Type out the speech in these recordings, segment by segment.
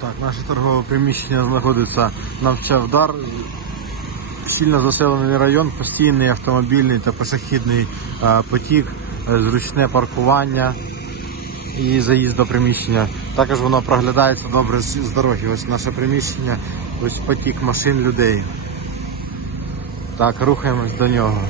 Так, наше торгове приміщення знаходиться на Вчавдар. Сильно заселений район, постійний автомобільний та пішохідний е, потік, е, зручне паркування і заїзд до приміщення. Також воно проглядається добре з з дороги. Ось наше приміщення, ось потік машин людей. Так, рухаємось до нього.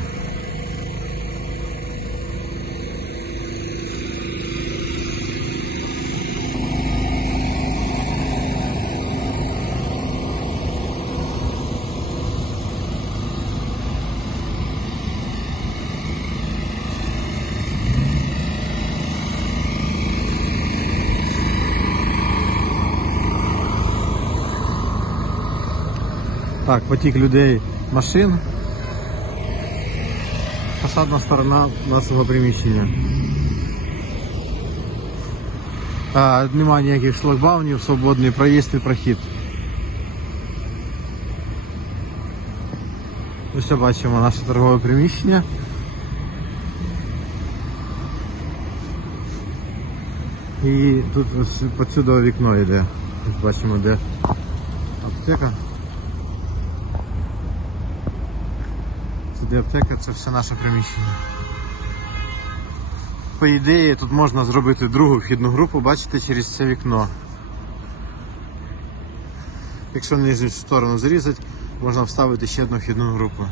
Так, потік людей, машин. Фасадна сторона нашого приміщення. А, нема ніяких шлагбаумів, свободний проїзд і прохід. Ось бачимо наше торгове приміщення. І тут ось посюди вікно йде. Ось бачимо, де аптека. Сюди аптека, це все наше приміщення. По ідеї тут можна зробити другу вхідну групу, бачите, через це вікно. Якщо нижню сторону зрізати, можна вставити ще одну вхідну групу.